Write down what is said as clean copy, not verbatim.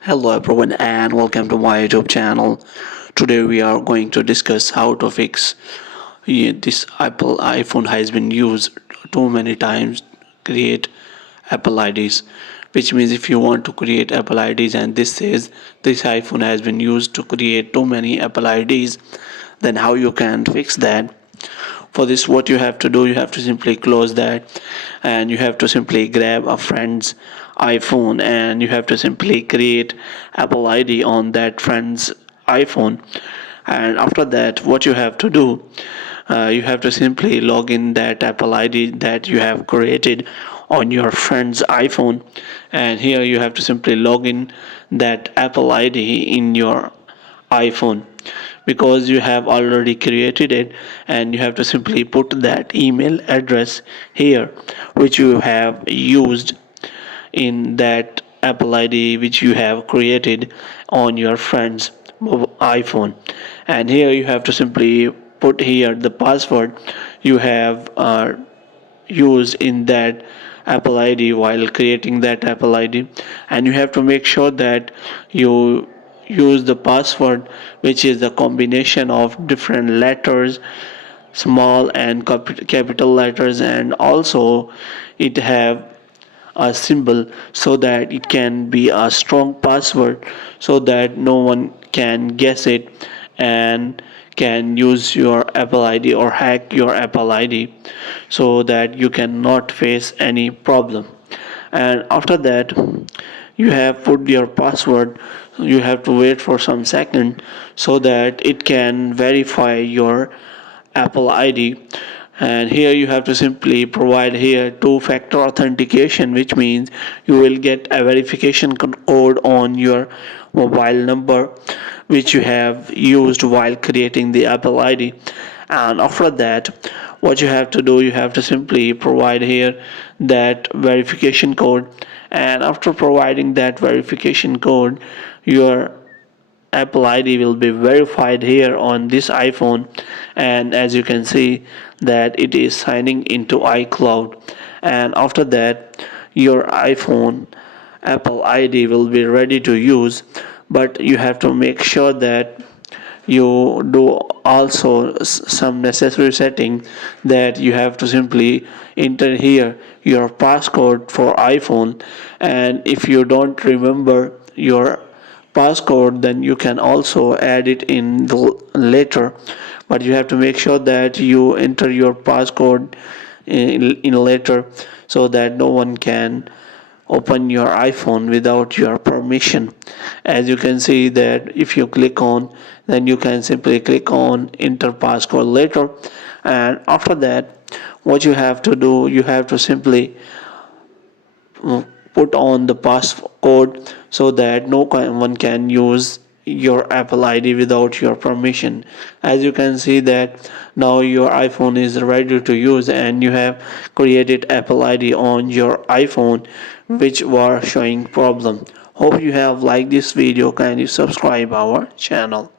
Hello everyone and welcome to my YouTube channel. Today we are going to discuss how to fix this Apple iPhone has been used too many times create Apple IDs, which means if you want to create Apple IDs and this says this iPhone has been used to create too many Apple IDs, then how you can fix that. For this, what you have to do, you have to simply close that and you have to simply grab a friend's iPhone and you have to simply create Apple ID on that friend's iPhone. And after that, what you have to do, you have to simply log in that Apple ID that you have created on your friend's iPhone, and here you have to simply log in that Apple ID in your iPhone because you have already created it, and you have to simply put that email address here which you have used in that Apple ID which you have created on your friend's iPhone. And here you have to simply put here the password you have used in that Apple ID while creating that Apple ID, and you have to make sure that you use the password which is the combination of different letters, small and capital letters, and also it have a symbol so that it can be a strong password so that no one can guess it and can use your Apple ID or hack your Apple ID so that you cannot face any problem. And after that, you have put your password. You have to wait for some second so that it can verify your Apple ID. And here you have to simply provide here two-factor authentication, which means you will get a verification code on your mobile number which you have used while creating the Apple ID. And after that, what you have to do, you have to simply provide here that verification code, and after providing that verification code, your Apple ID will be verified here on this iPhone, and as you can see that it is signing into iCloud. And after that, your iPhone Apple ID will be ready to use, but you have to make sure that you do also some necessary setting, that you have to simply enter here your passcode for iPhone, and if you don't remember your passcode then you can also add it in the later, but you have to make sure that you enter your passcode in later so that no one can open your iPhone without your permission. As you can see that if you click on, then you can simply click on enter passcode later, and after that what you have to do, you have to simply put on the passcode so that no one can use your Apple ID without your permission. As you can see that now your iPhone is ready to use and you have created Apple ID on your iPhone which were showing problem. Hope you have liked this video. Kindly subscribe our channel.